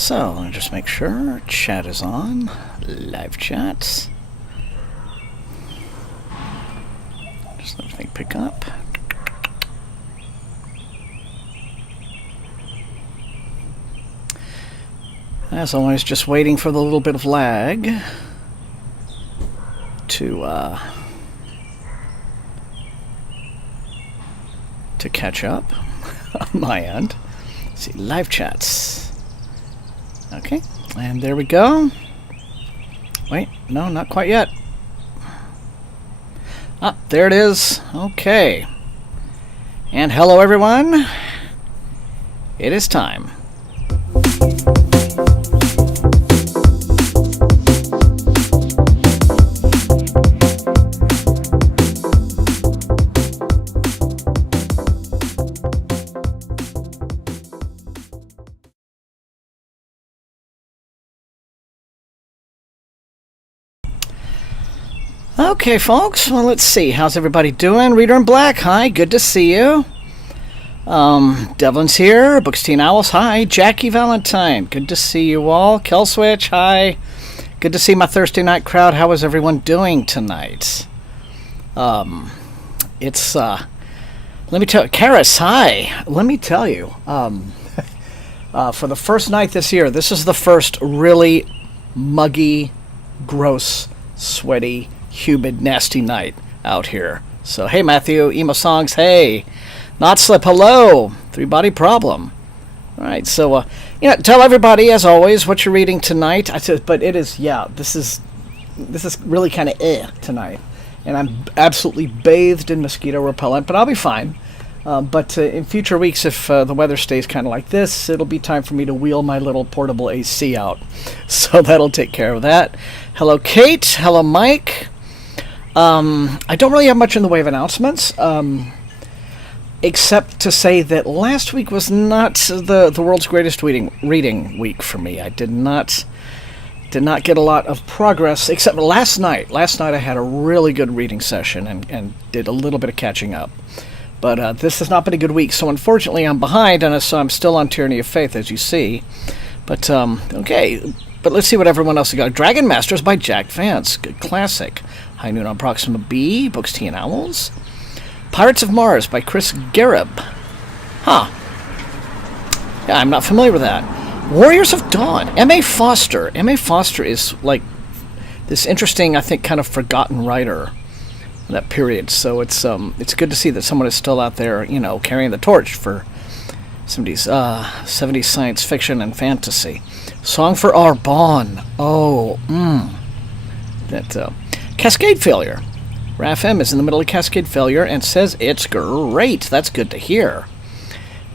So, let me just make sure chat is on. Live chat. Just let everything pick up. As always, just waiting for the little bit of lag to catch up on my end. Let's see, live chats. Okay, and there we go. Wait, no, not quite yet. Ah, there it is. Okay. And hello, everyone. It is time. Okay, folks, well, let's see. How's everybody doing? Reader in Black, hi, good to see you. Devlin's here. Books, Teen Owls, hi. Jackie Valentine, good to see you all. Killswitch, hi. Good to see my Thursday night crowd. How is everyone doing tonight? Let me tell you, Karis, hi. Let me tell you, for the first night this year, this is the first really muggy, gross, sweaty, humid, nasty night out here. So, hey, Matthew, Emo Songs, hey. Not Slip, hello. Three Body Problem. All right, so, tell everybody, as always, what you're reading tonight. I said, but it is, this is really kind of tonight. And I'm absolutely bathed in mosquito repellent, but I'll be fine. But in future weeks, if the weather stays kind of like this, it'll be time for me to wheel my little portable AC out. So that'll take care of that. Hello, Kate. Hello, Mike. I don't really have much in the way of announcements, except to say that last week was not the world's greatest reading week for me. I did not get a lot of progress, except last night. Last night I had a really good reading session and did a little bit of catching up. But this has not been a good week, so unfortunately I'm behind, and so I'm still on Tyranny of Faith, as you see. But, okay. But let's see what everyone else has got. Dragon Masters by Jack Vance. Good classic. High Noon on Proxima B. Books, Tea, and Owls. Pirates of Mars by Chris Garib. Huh. Yeah, I'm not familiar with that. Warriors of Dawn. M.A. Foster. M.A. Foster is like this interesting, I think, kind of forgotten writer in that period. So it's good to see that someone is still out there, carrying the torch for some of these 70s science fiction and fantasy. Song for Arbonne. That Cascade Failure. Raf M is in the middle of Cascade Failure and says it's great. That's good to hear.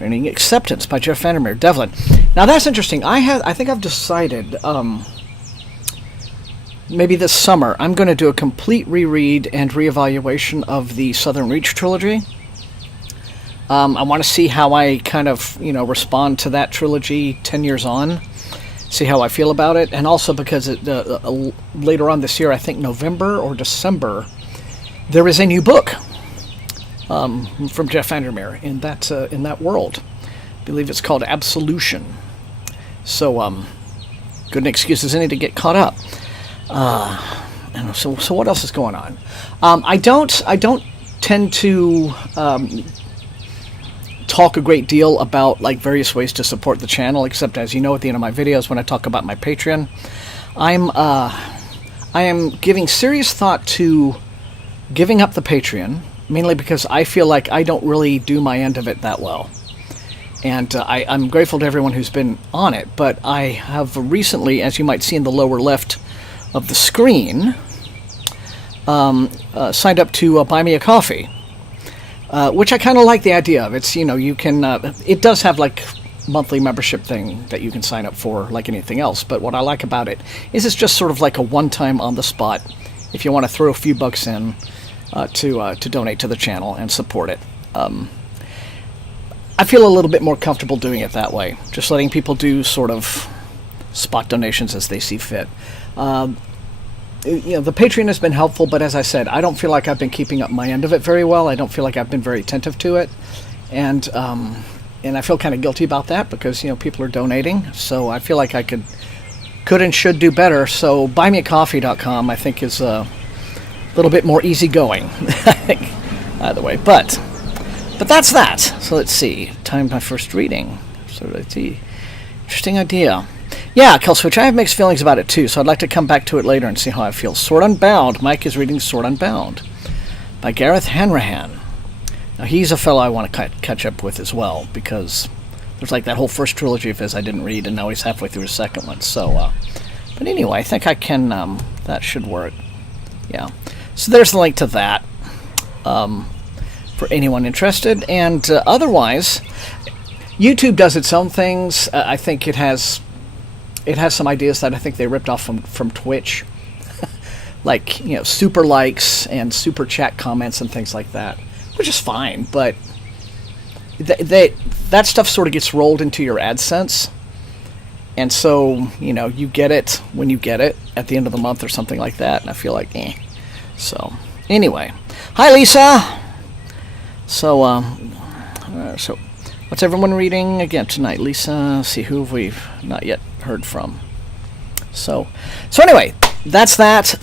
Earning Acceptance by Jeff Vandermeer. Devlin. Now that's interesting. I think I've decided maybe this summer I'm going to do a complete reread and reevaluation of the Southern Reach trilogy. I want to see how I kind of respond to that trilogy 10 years on. See how I feel about it, and also because later on this year, I think November or December, there is a new book from Jeff Vandermeer in that world. I believe it's called Absolution. So, good an excuse as any to get caught up. And so what else is going on? I don't tend to talk a great deal about various ways to support the channel, except as you know at the end of my videos when I talk about my Patreon. I am giving serious thought to giving up the Patreon, mainly because I feel like I don't really do my end of it that well. And I'm grateful to everyone who's been on it, but I have recently, as you might see in the lower left of the screen, signed up to Buy Me a Coffee. Which I kind of like the idea of. It's, you can, it does have monthly membership thing that you can sign up for like anything else. But what I like about it is it's just sort of like a one-time on the spot if you want to throw a few bucks in to donate to the channel and support it. I feel a little bit more comfortable doing it that way. Just letting people do sort of spot donations as they see fit. The Patreon has been helpful, but as I said, I don't feel like I've been keeping up my end of it very well. I don't feel like I've been very attentive to it. And and I feel kind of guilty about that because, people are donating. So I feel like I could and should do better. So buymeacoffee.com, I think, is a little bit more easygoing, I think, either way. But that's that. So let's see. Time my first reading. So let's see. Interesting idea. Yeah, Killswitch, I have mixed feelings about it too, so I'd like to come back to it later and see how I feel. Sword Unbound. Mike is reading Sword Unbound by Gareth Hanrahan. Now, he's a fellow I want to catch up with as well, because there's like that whole first trilogy of his I didn't read, and now he's halfway through his second one. So, but anyway, I think I can, that should work. Yeah. So there's the link to that for anyone interested. And otherwise, YouTube does its own things. I think it has some ideas that I think they ripped off from Twitch. Like, super likes and super chat comments and things like that, which is fine, but that stuff sort of gets rolled into your AdSense, and so, you get it when you get it at the end of the month or something like that, and I feel like, So, anyway. Hi, Lisa! So, so what's everyone reading again tonight? Lisa, see who we've not yet heard from. So anyway, that's that.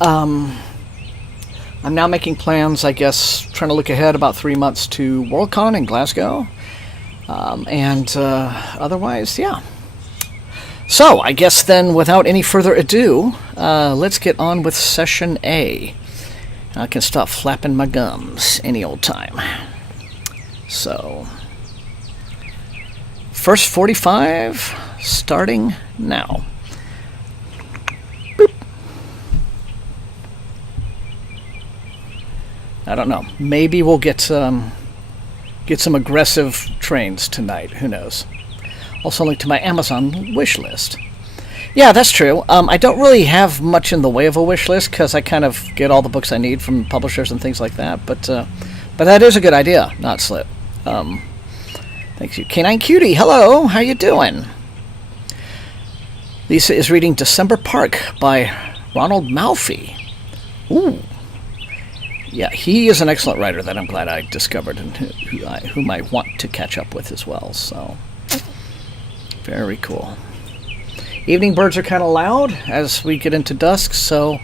I'm now making plans, I guess, trying to look ahead about 3 months to Worldcon in Glasgow. And otherwise, yeah. So, I guess then, without any further ado, let's get on with Session A. I can stop flapping my gums any old time. So, first 45, starting now. Boop. I don't know. Maybe we'll get some aggressive trains tonight. Who knows? Also link to my Amazon wish list. Yeah, that's true. I don't really have much in the way of a wish list because I kind of get all the books I need from publishers and things like that. But that is a good idea, not slip. Thank you. Canine Cutie, hello. How you doing? Lisa is reading December Park by Ronald Malfi. Ooh. Yeah, he is an excellent writer that I'm glad I discovered and whom I want to catch up with as well. So, very cool. Evening birds are kind of loud as we get into dusk, so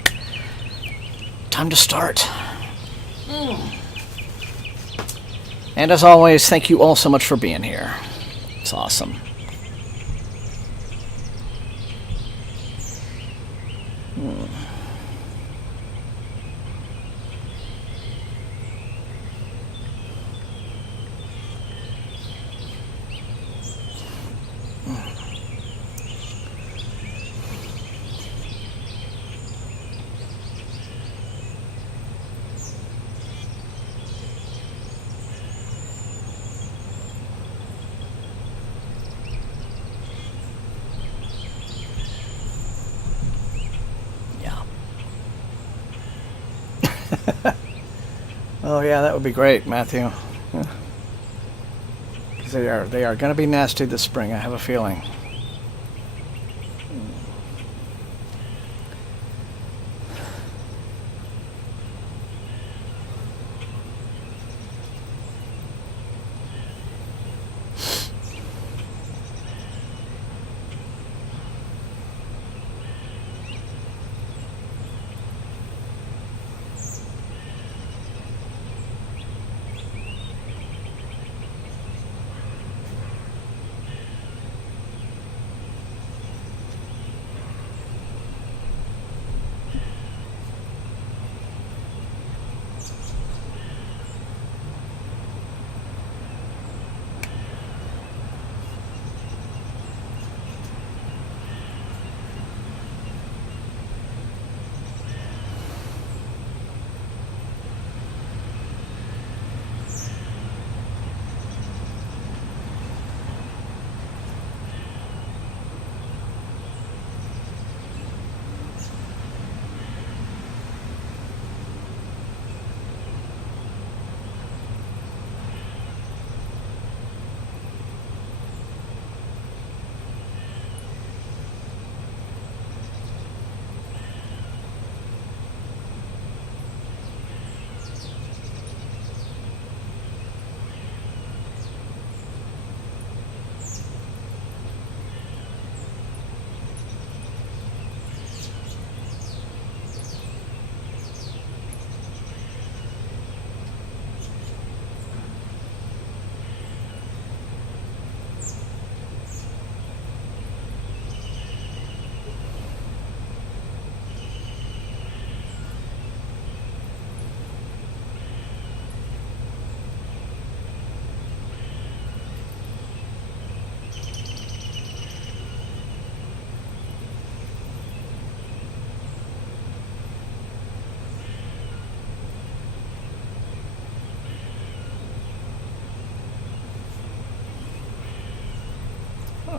time to start. And as always, thank you all so much for being here. It's awesome. Oh yeah, that would be great, Matthew. Because they are going to be nasty this spring, I have a feeling.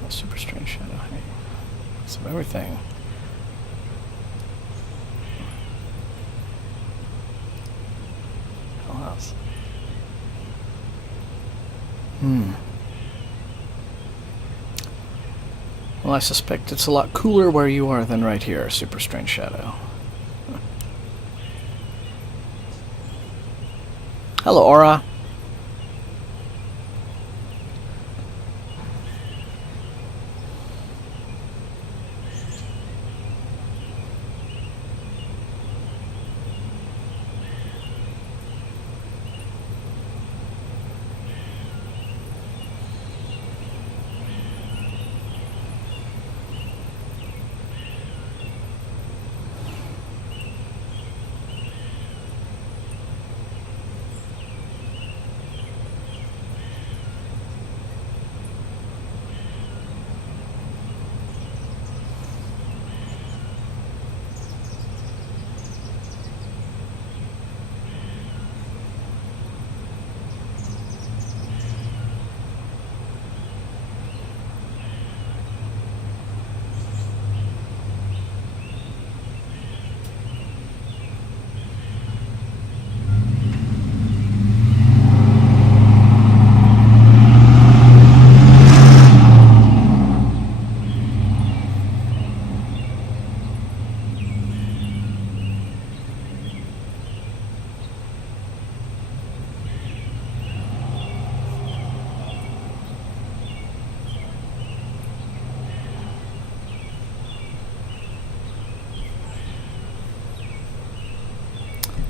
Super strange shadow. Hey, some everything. What else? Well, I suspect it's a lot cooler where you are than right here, Super Strange Shadow. Hello, Aura.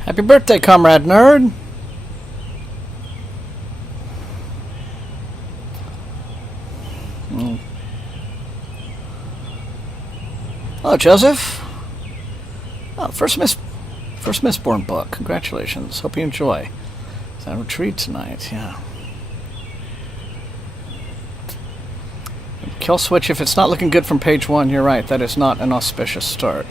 Happy birthday, Comrade Nerd! Hello, Joseph. Oh, first Mistborn book. Congratulations. Hope you enjoy. It's a retreat tonight, yeah. Kill switch, if it's not looking good from page 1, you're right. That is not an auspicious start.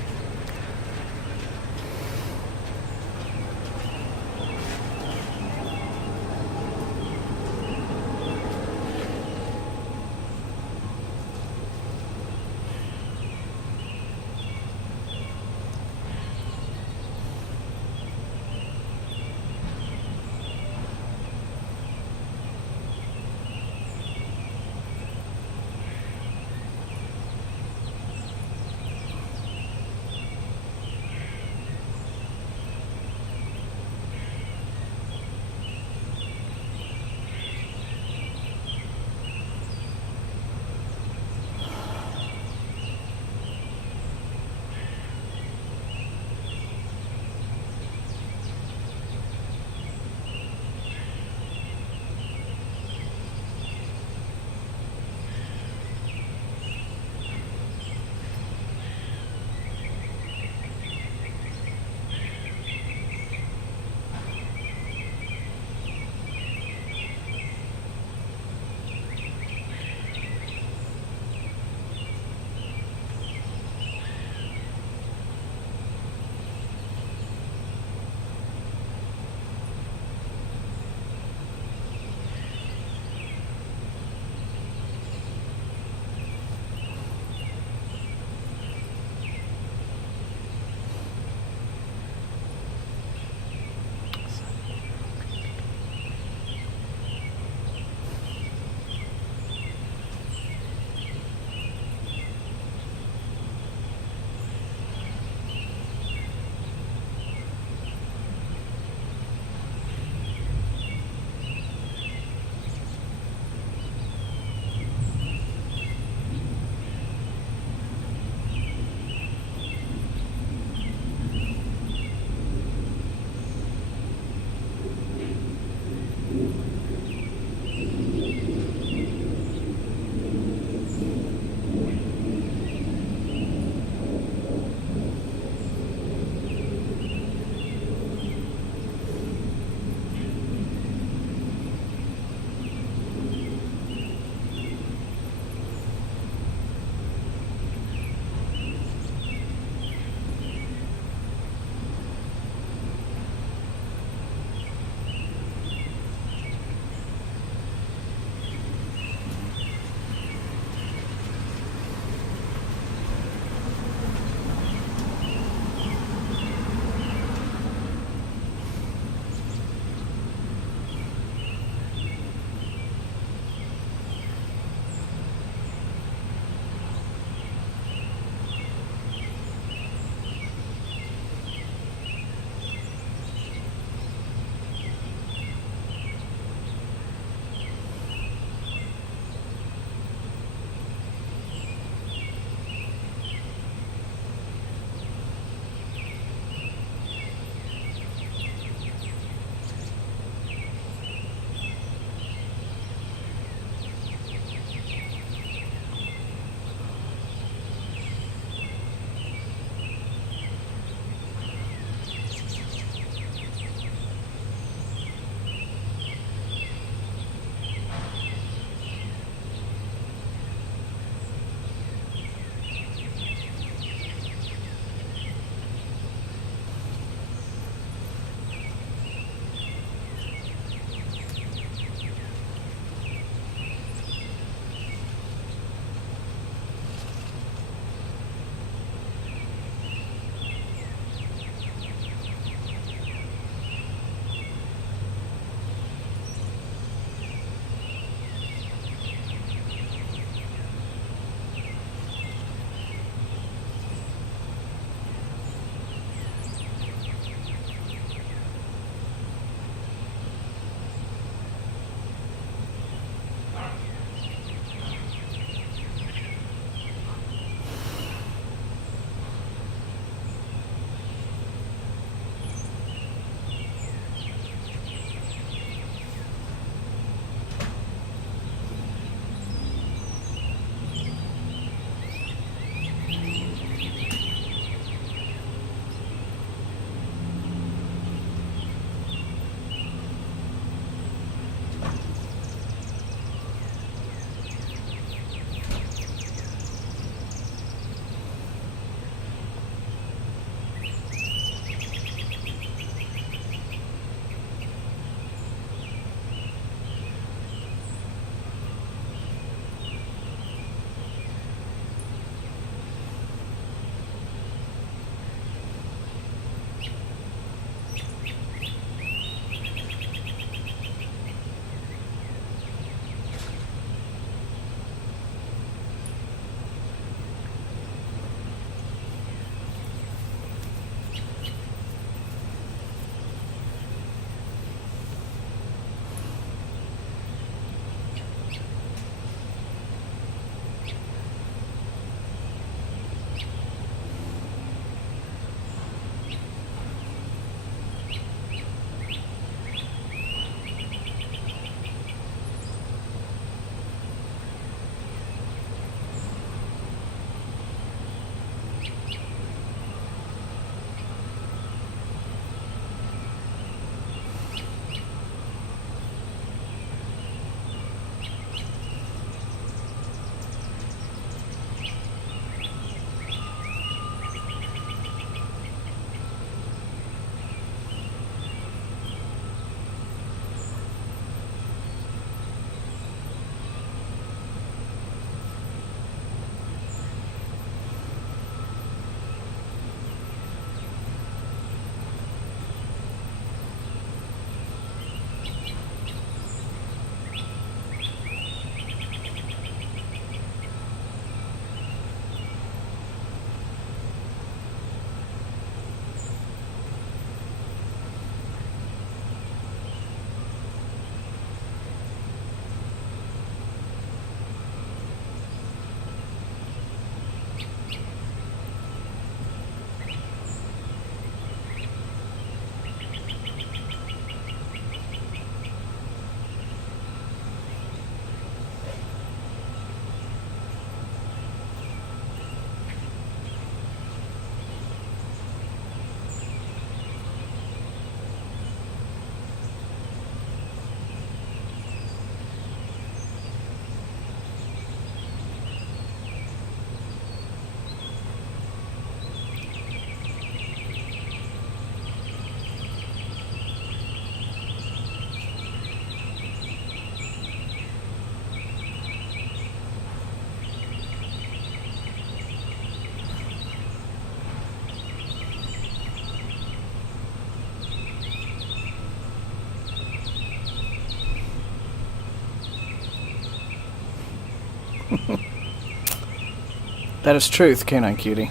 That is truth, Canine Cutie.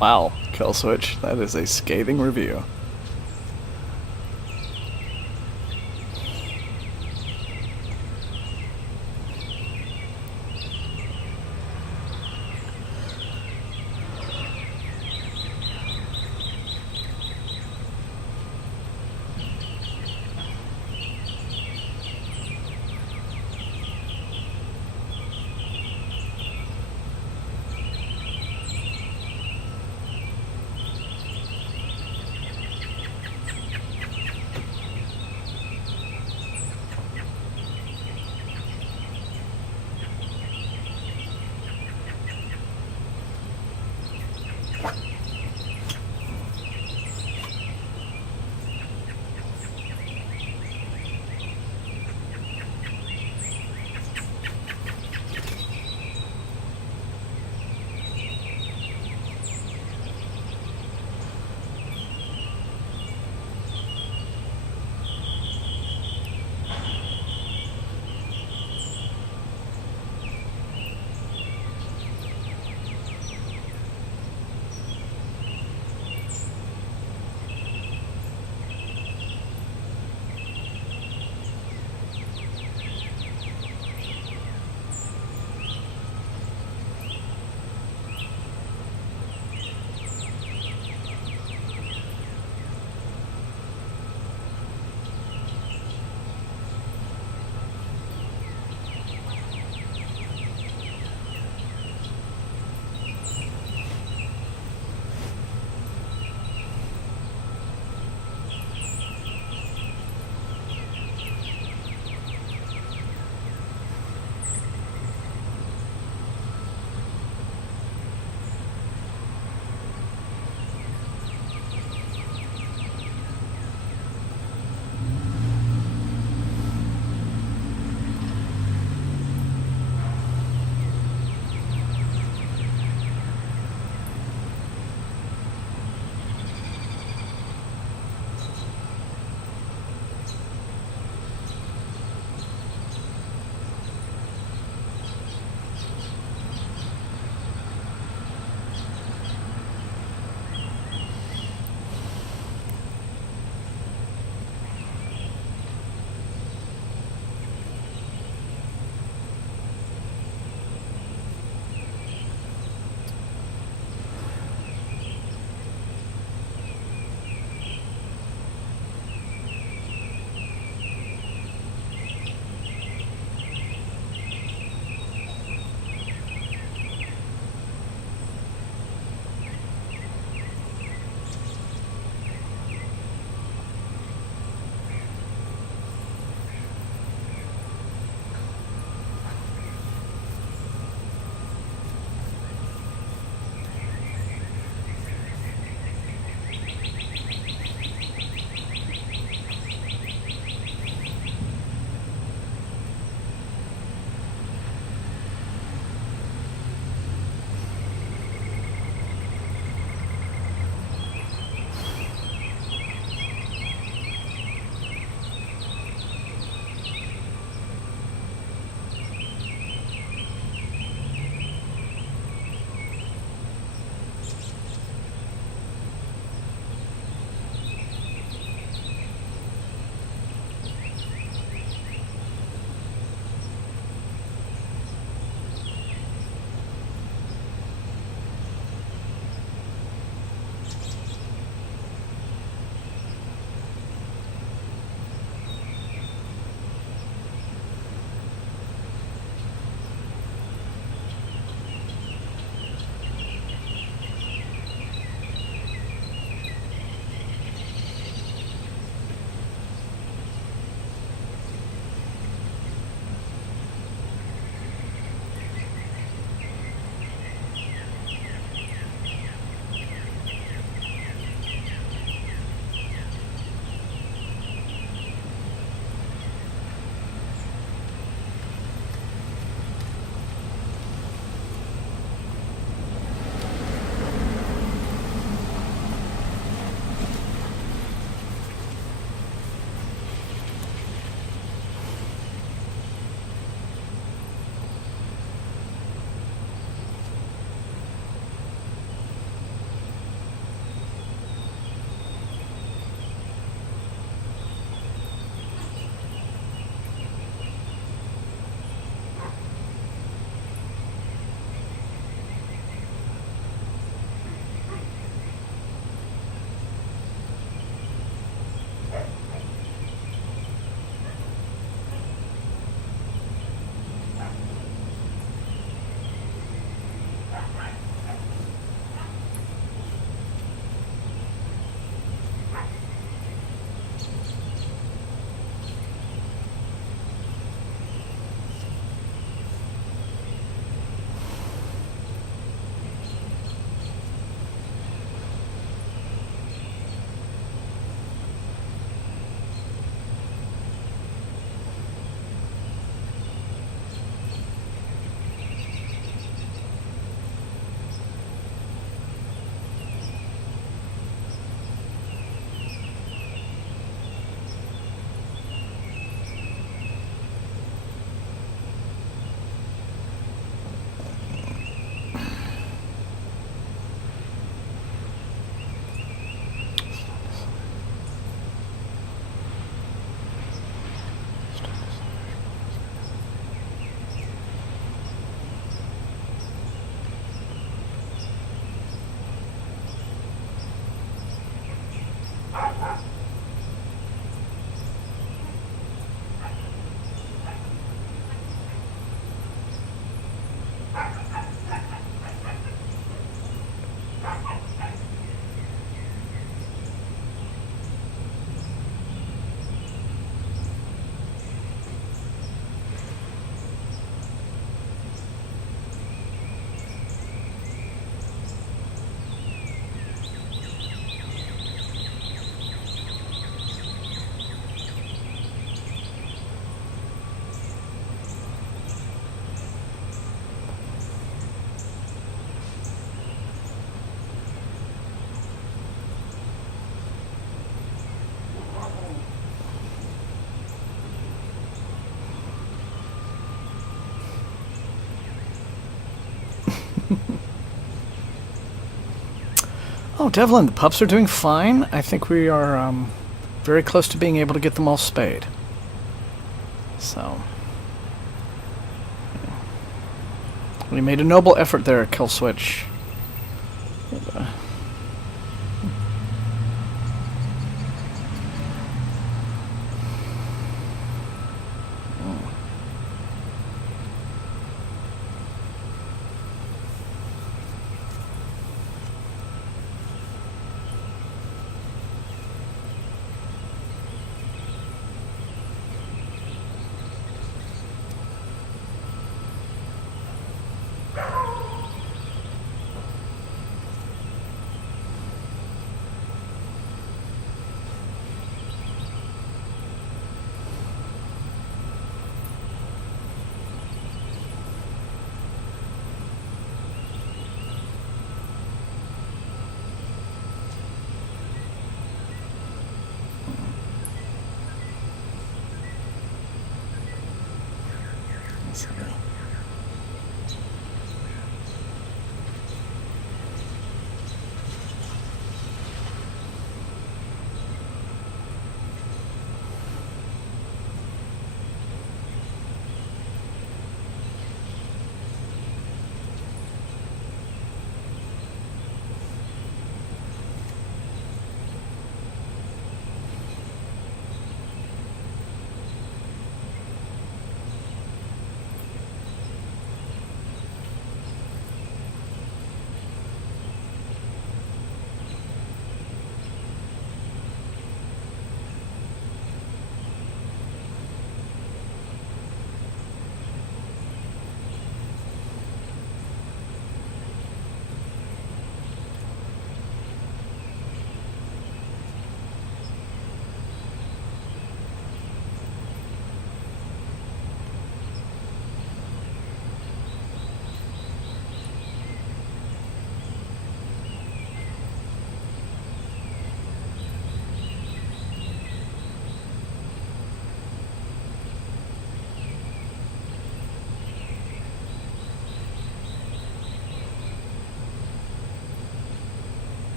Wow, Killswitch, that is a scathing review. Oh, Devlin, the pups are doing fine. I think we are very close to being able to get them all spayed. So, we made a noble effort there, Kill Switch.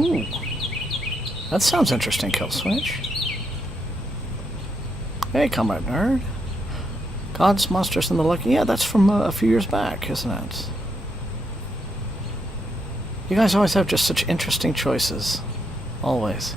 Ooh. That sounds interesting, Killswitch. Hey, Comrade Nerd. Gods, Monsters, and the Lucky. Yeah, that's from a few years back, isn't it? You guys always have just such interesting choices. Always.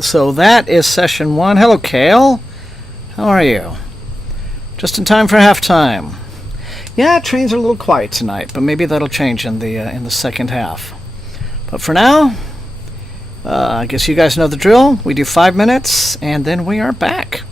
So that is session 1. Hello, Kale. How are you? Just in time for halftime. Yeah, trains are a little quiet tonight, but maybe that'll change in the second half. But for now, I guess you guys know the drill. We do 5 minutes, and then we are back.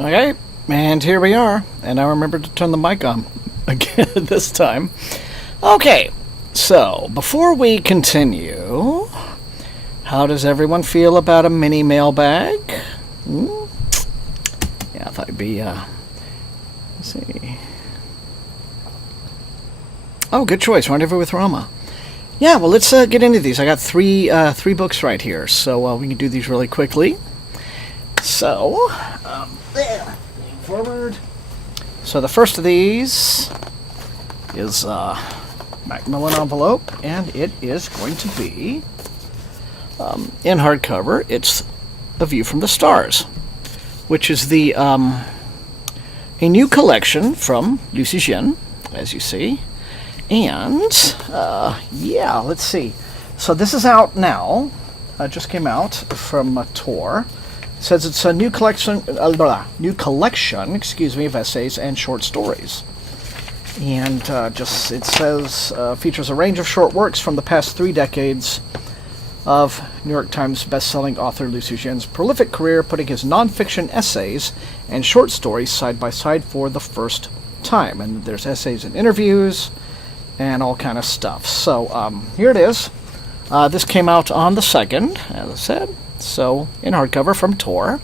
Okay, and here we are. And I remembered to turn the mic on again this time. Okay, so before we continue, how does everyone feel about a mini mailbag? Yeah, I thought it'd be, let's see. Oh, good choice. Rendezvous with Roma. Yeah, well, let's get into these. I got three books right here, so we can do these really quickly. So, forward. So the first of these is Macmillan envelope, and it is going to be in hardcover. It's A View from the Stars, which is the a new collection from Lucy Zhen, as you see. And, yeah, let's see. So this is out now. Just came out from Tor. It says it's a new collection, of essays and short stories. And it says features a range of short works from the past 3 decades of New York Times bestselling author Lucy Zhen's prolific career, putting his nonfiction essays and short stories side by side for the first time. And there's essays and interviews and all kind of stuff. So here it is. This came out on the 2nd, as I said, so in hardcover from Tor.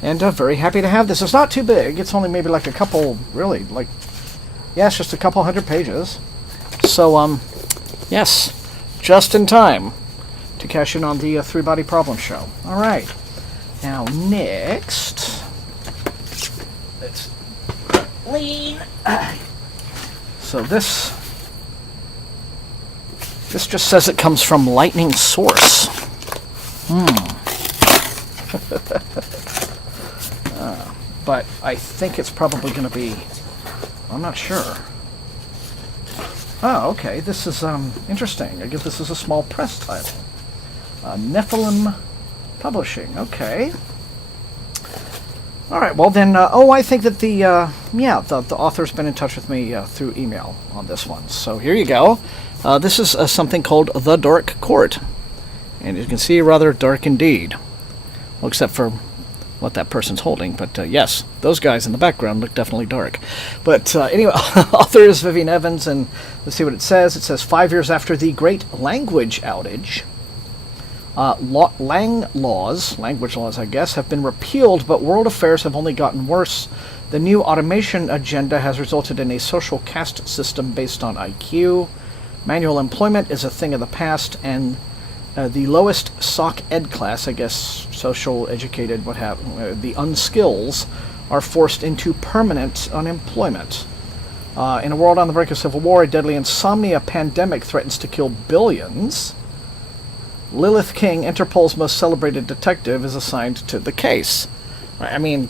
And very happy to have this. It's not too big. It's only maybe like a couple, really, it's just a couple hundred pages. So, yes, just in time to cash in on the Three-Body Problem show. All right. Now, next, let's lean. So this just says it comes from Lightning Source. But I think it's probably going to be... I'm not sure. Oh, okay. This is interesting. I guess this is a small press title. Nephilim Publishing. Okay. All right. Well, then... I think that the author's been in touch with me through email on this one. So here you go. This is something called The Dark Court. And you can see rather dark indeed. Well, except for what that person's holding. But yes, those guys in the background look definitely dark. But anyway, author is Vivian Evans, and let's see what it says. It says, 5 years after the Great Language Outage, language laws, I guess, have been repealed, but world affairs have only gotten worse. The new automation agenda has resulted in a social caste system based on IQ. Manual employment is a thing of the past, and the lowest SOC Ed class, I guess, social, educated, the unskills, are forced into permanent unemployment. In a world on the brink of civil war, a deadly insomnia pandemic threatens to kill billions. Lilith King, Interpol's most celebrated detective, is assigned to the case. I mean,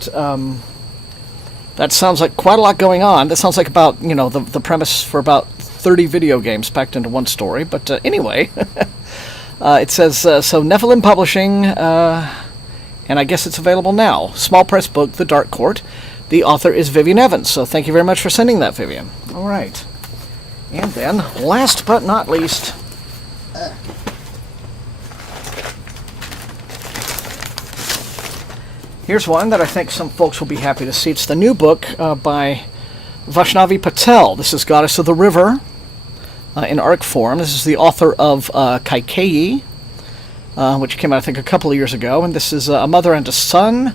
that sounds like quite a lot going on. That sounds like about, the premise for about 30 video games packed into one story. But anyway, it says, so Nephilim Publishing, and I guess it's available now. Small press book, The Dark Court. The author is Vivian Evans, so thank you very much for sending that, Vivian. All right. And then, last but not least, here's one that I think some folks will be happy to see. It's the new book by Vaishnavi Patel. This is Goddess of the River in ARC form. This is the author of Kaikeyi, which came out, I think, a couple of years ago. And this is a mother and a son,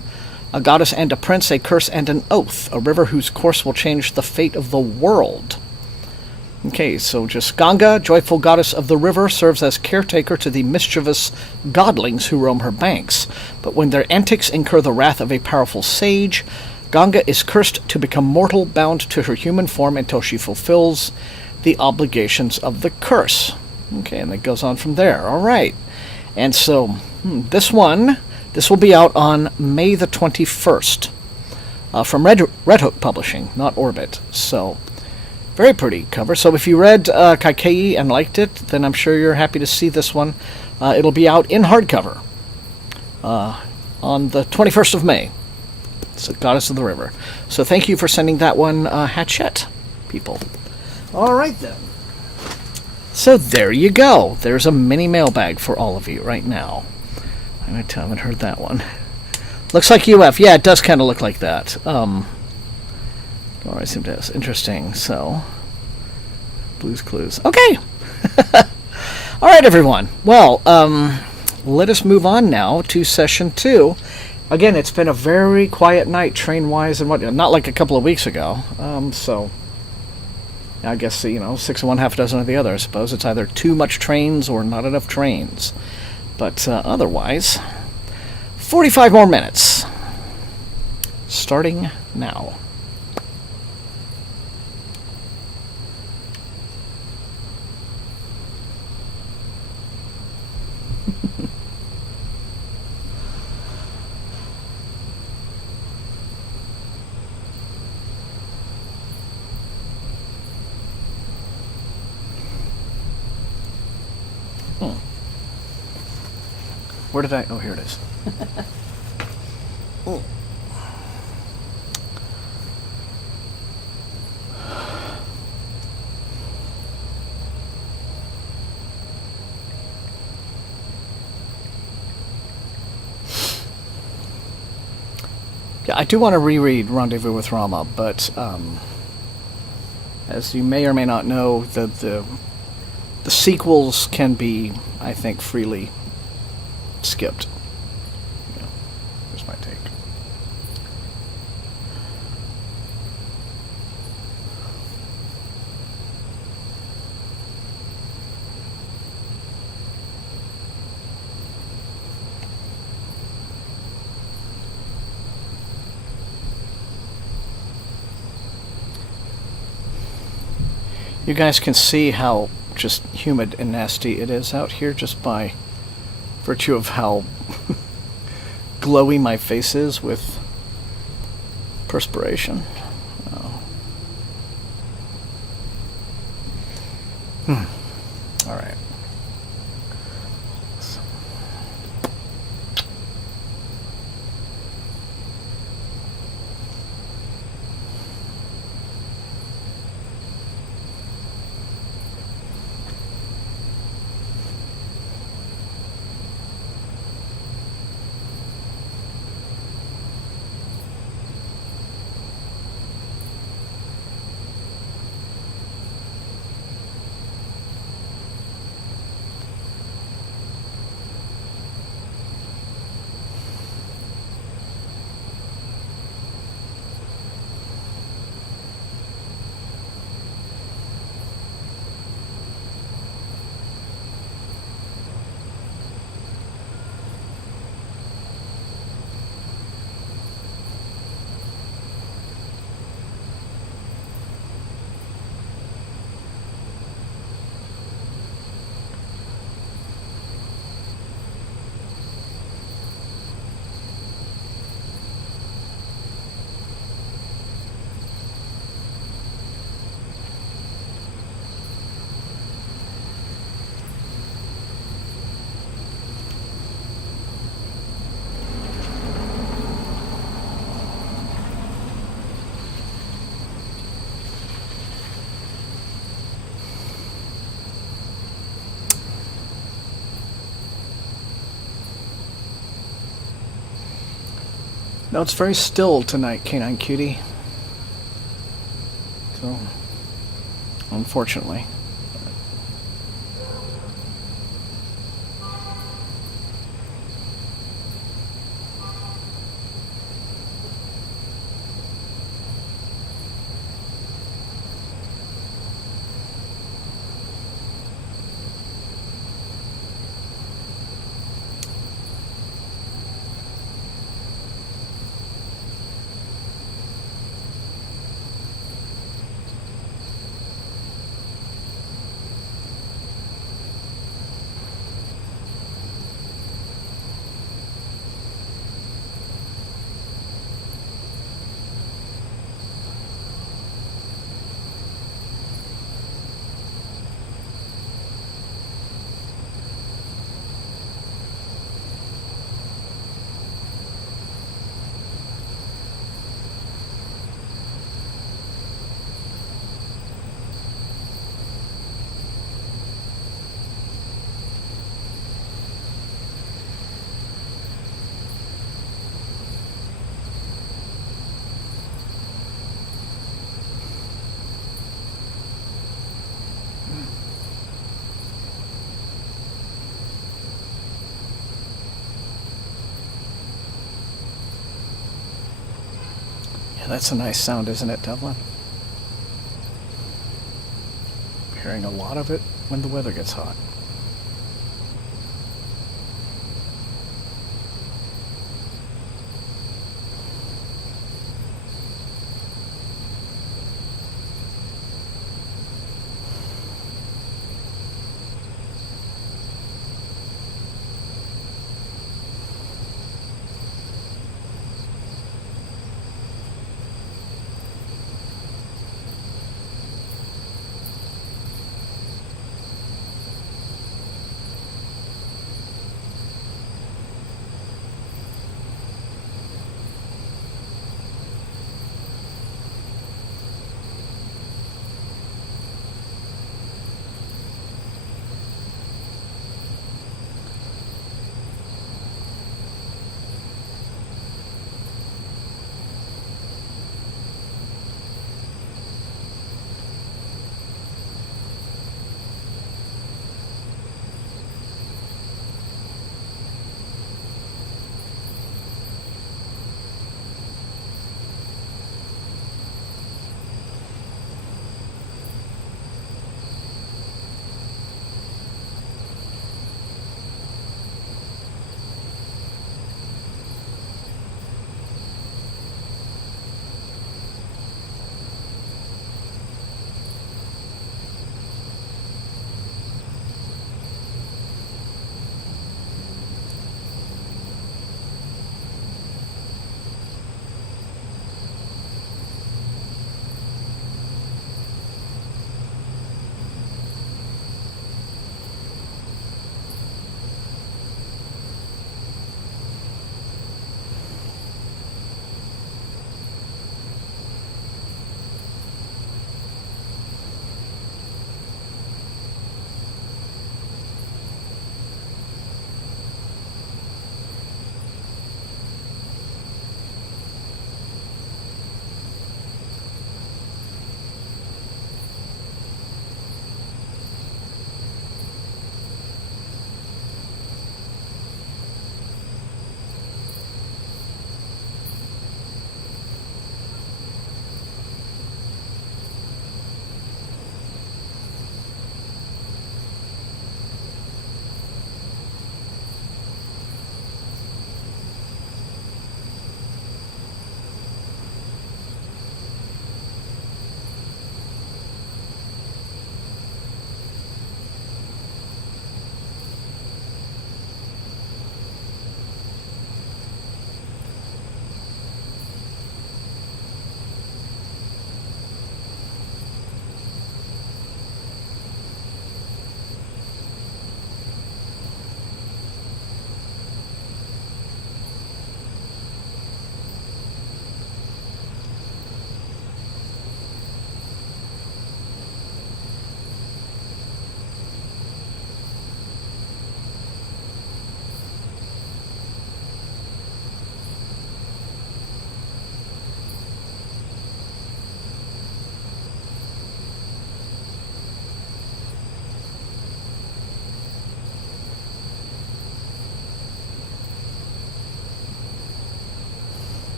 a goddess and a prince, a curse and an oath, a river whose course will change the fate of the world. Okay, so just Ganga, joyful goddess of the river, serves as caretaker to the mischievous godlings who roam her banks. But when their antics incur the wrath of a powerful sage, Ganga is cursed to become mortal, bound to her human form until she fulfills the obligations of the curse. Okay, and it goes on from there. All right. And so, this will be out on May the 21st from Red Hook Publishing, not Orbit. So, very pretty cover. So if you read Kaikeyi and liked it, then I'm sure you're happy to see this one. It'll be out in hardcover on the 21st of May. It's Goddess of the River. So thank you for sending that one, Hatchet, people. All right, then. So there you go. There's a mini mailbag for all of you right now. I haven't heard that one. Looks like UF. Yeah, it does kind of look like that. Alright, seem to have interesting. So, Blues Clues. Okay. All right, everyone. Well, let us move on now to session 2. Again, it's been a very quiet night, train-wise and whatnot. Not like a couple of weeks ago. So, I guess 6 of one, half a dozen of the other. I suppose it's either too much trains or not enough trains. But otherwise, 45 more minutes. Starting now. Where did I... Oh, here it is. Oh. Yeah, I do want to reread Rendezvous with Rama, but as you may or may not know, the sequels can be, I think, freely skipped. Yeah, here's my take. You guys can see how just humid and nasty it is out here just by virtue of how glowy my face is with perspiration. Oh. All right. No, it's very still tonight, Canine Cutie. So, unfortunately. That's a nice sound, isn't it, Devlin? Hearing a lot of it when the weather gets hot.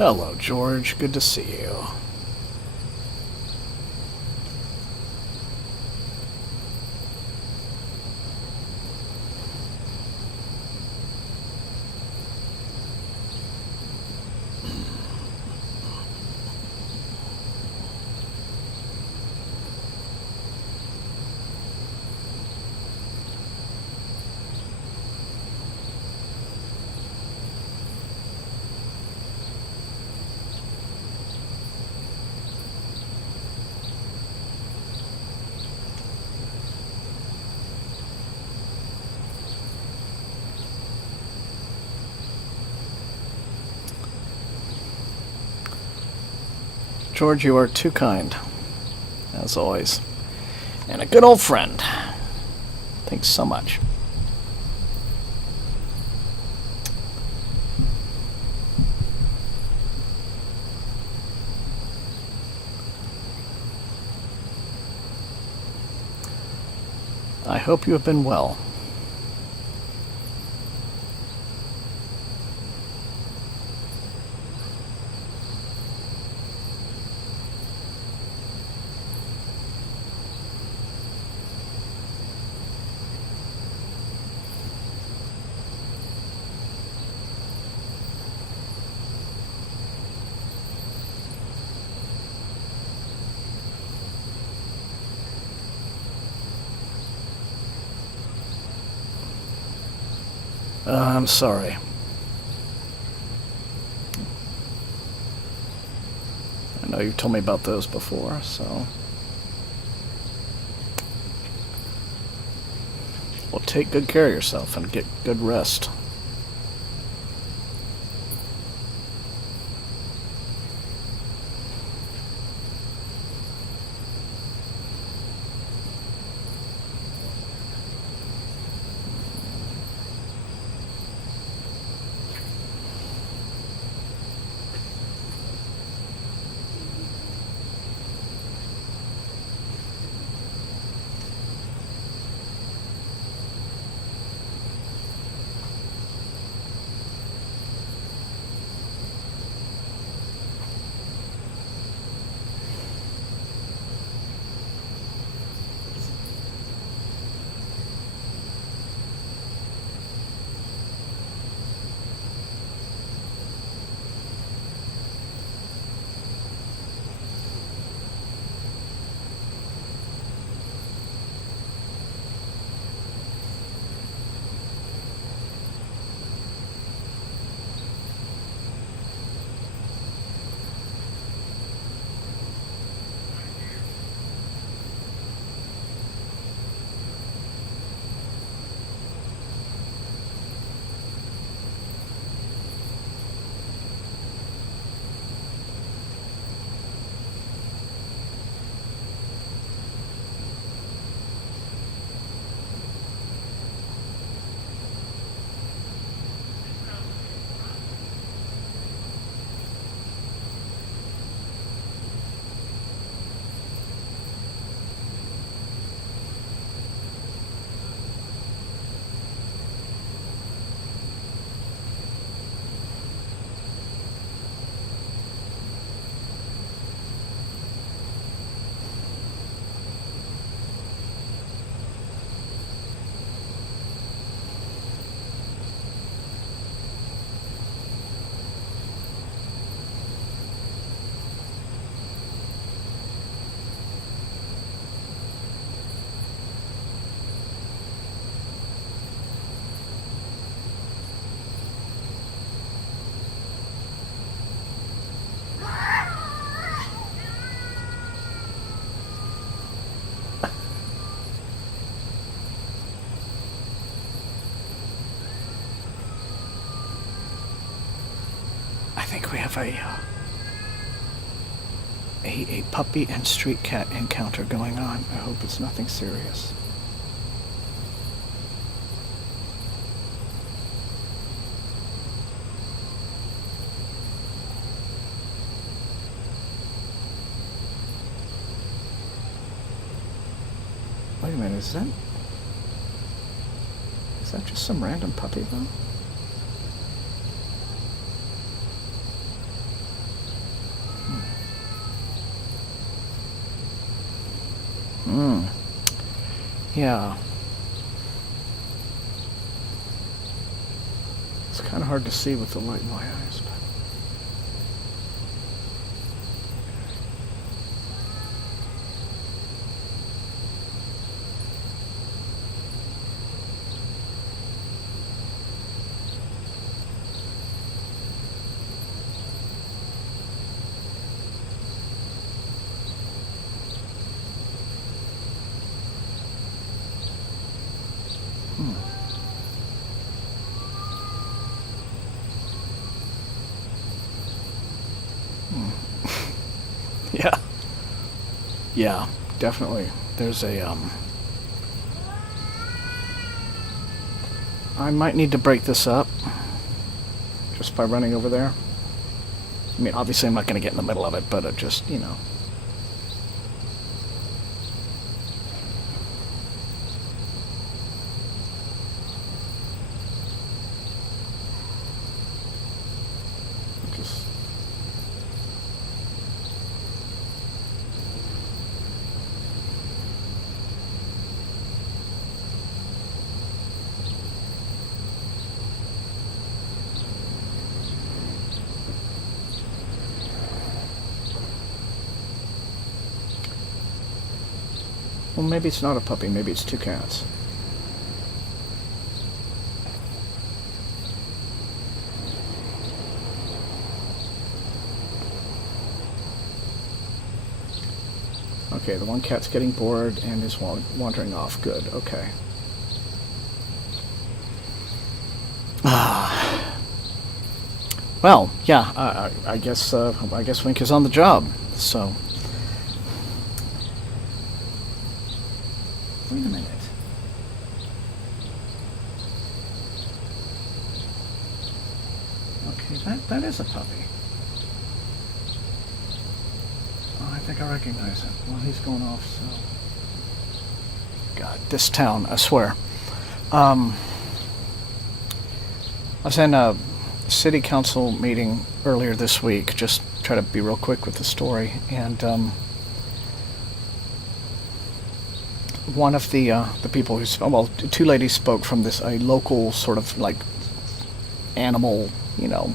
Hello, George. Good to see you. George, you are too kind, as always. And a good old friend. Thanks so much. I hope you have been well. I'm sorry. I know you've told me about those before, so... Well, take good care of yourself and get good rest. I think we have a puppy and street cat encounter going on. I hope it's nothing serious. Wait a minute, is that just some random puppy though? Yeah. It's kind of hard to see with the light in my eyes. But... Yeah. Yeah, definitely. There's a, I might need to break this up just by running over there. I mean, obviously I'm not going to get in the middle of it, but just, you know. Just... Well, maybe it's not a puppy, maybe it's two cats. Okay, the one cat's getting bored and is wandering off. Good, okay. Well, yeah, I guess Wink is on the job, so... Wait a minute. Okay, that is a puppy. Oh, I think I recognize it. Well, he's going off, so... God, this town, I swear. I was in a city council meeting earlier this week, just try to be real quick with the story, and one of the people who, well, two ladies spoke from this, a local sort of like animal, you know,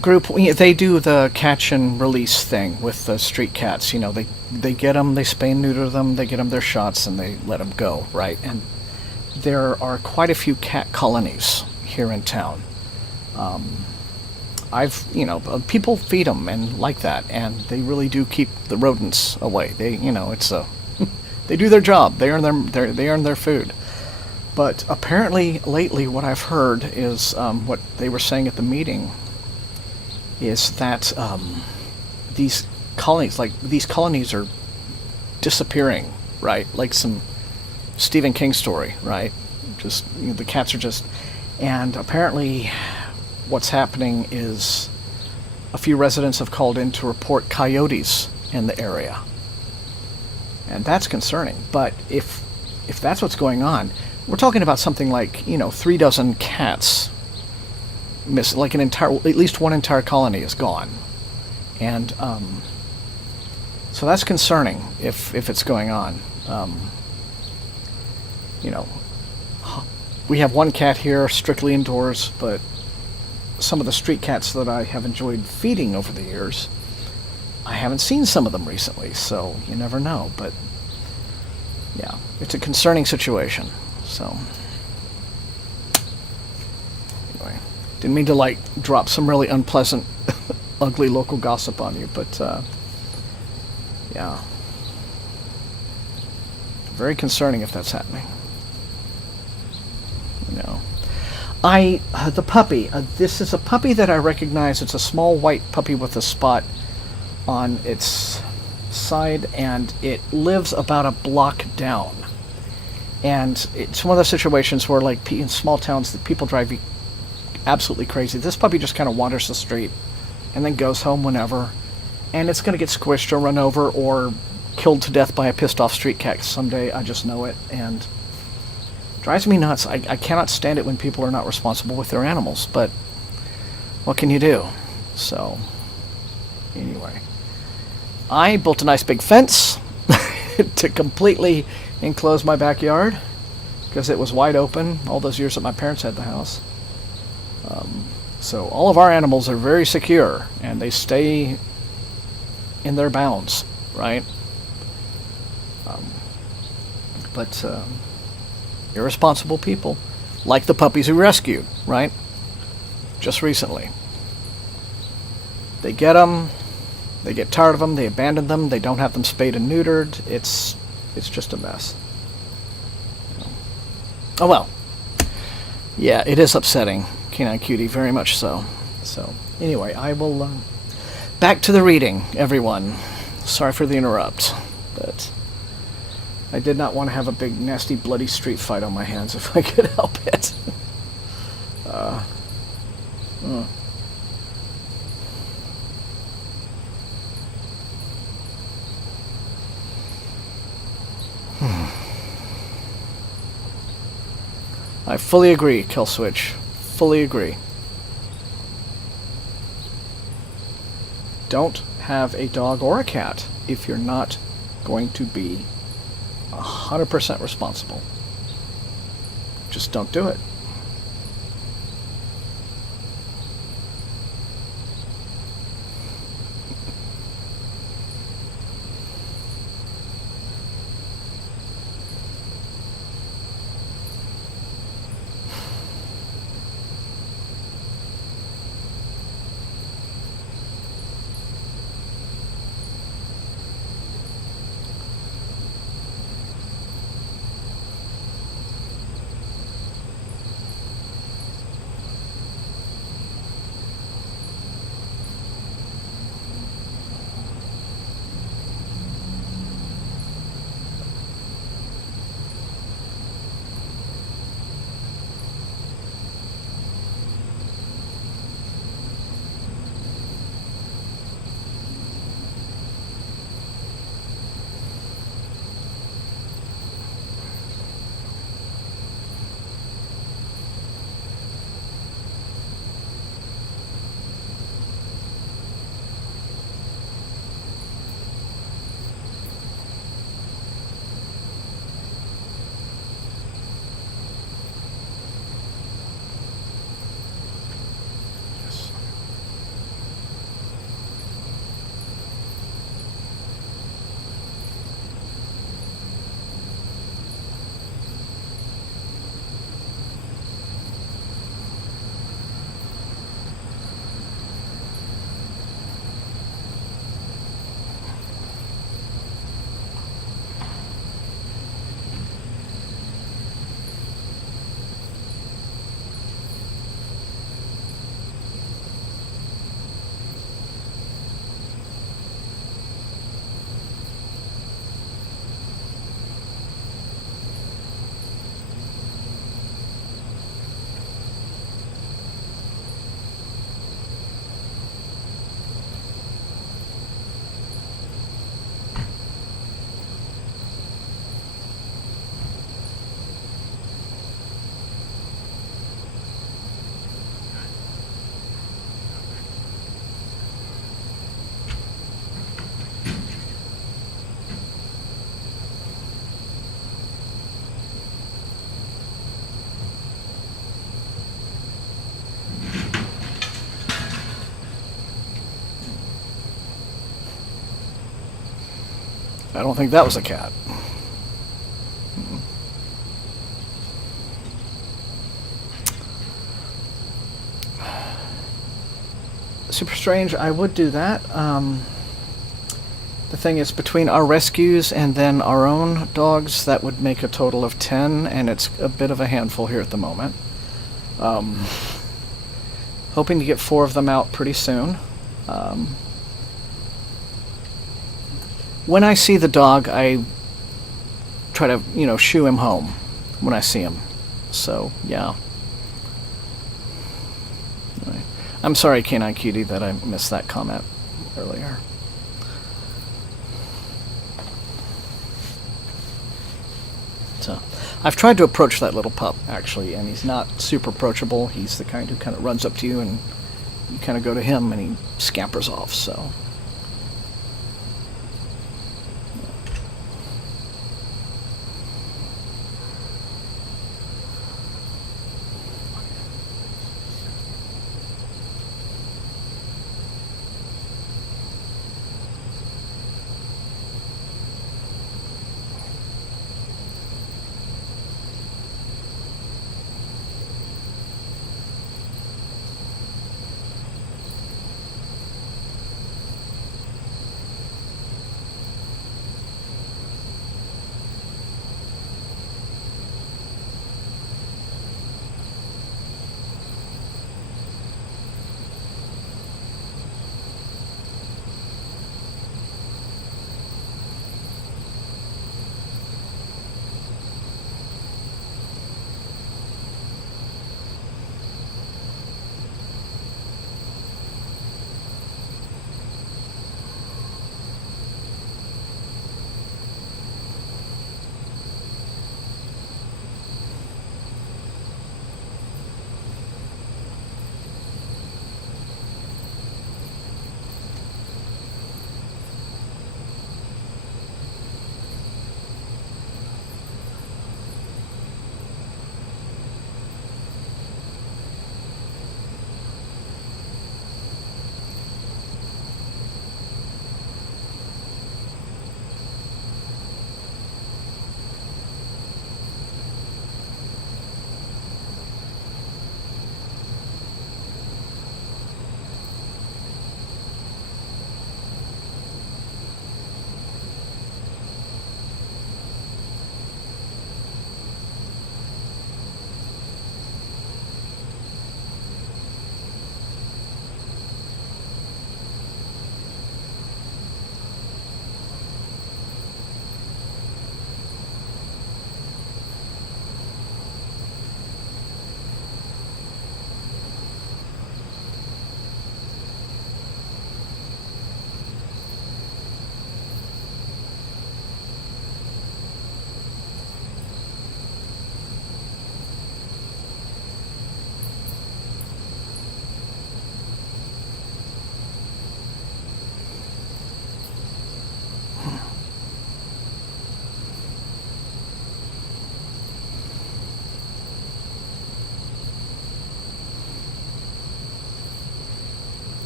group. They do the catch and release thing with the street cats. You know, they get them, they spay and neuter them, they get them their shots, and they let them go, right? And there are quite a few cat colonies here in town. People feed them and like that, and they really do keep the rodents away. It's a they do their job. They earn their food. But apparently, lately, what I've heard is what they were saying at the meeting is that these colonies are disappearing, right? Like some Stephen King story, right? Just the cats are just, and apparently, what's happening is a few residents have called in to report coyotes in the area. And that's concerning. But if that's what's going on, we're talking about something like, 3 dozen cats miss, like at least one entire colony is gone. And so that's concerning if it's going on. We have one cat here strictly indoors, but some of the street cats that I have enjoyed feeding over the years, I haven't seen some of them recently, so you never know. But yeah, it's a concerning situation. So anyway, didn't mean to drop some really unpleasant, ugly local gossip on you, but yeah, very concerning if that's happening. The puppy. This is a puppy that I recognize. It's a small white puppy with a spot on its side, and it lives about a block down. And it's one of those situations where, in small towns, that people drive you absolutely crazy. This puppy just kind of wanders the street and then goes home whenever, and it's going to get squished or run over or killed to death by a pissed off street cat someday. I just know it, and drives me nuts. I cannot stand it when people are not responsible with their animals, but what can you do? So, anyway. I built a nice big fence to completely enclose my backyard because it was wide open all those years that my parents had the house. So all of our animals are very secure and they stay in their bounds, right? But irresponsible people, like the puppies we rescued, right? Just recently. They get them, they get tired of them, they abandon them, they don't have them spayed and neutered. It's just a mess. Oh well. Yeah, it is upsetting, Canine Cutie, very much so. So, anyway, I will... back to the reading, everyone. Sorry for the interrupt, but I did not want to have a big, nasty, bloody street fight on my hands if I could help it. I fully agree, Killswitch. Fully agree. Don't have a dog or a cat if you're not going to be 100% responsible. Just don't do it. I don't think that was a cat. Super strange, I would do that. The thing is, between our rescues and then our own dogs, that would make a total of 10, and it's a bit of a handful here at the moment. Hoping to get 4 of them out pretty soon. When I see the dog, I try to, shoo him home when I see him. So, yeah. Anyway, I'm sorry, Canine Cutie, that I missed that comment earlier. So, I've tried to approach that little pup, actually, and he's not super approachable. He's the kind who kind of runs up to you, and you kind of go to him, and he scampers off, so...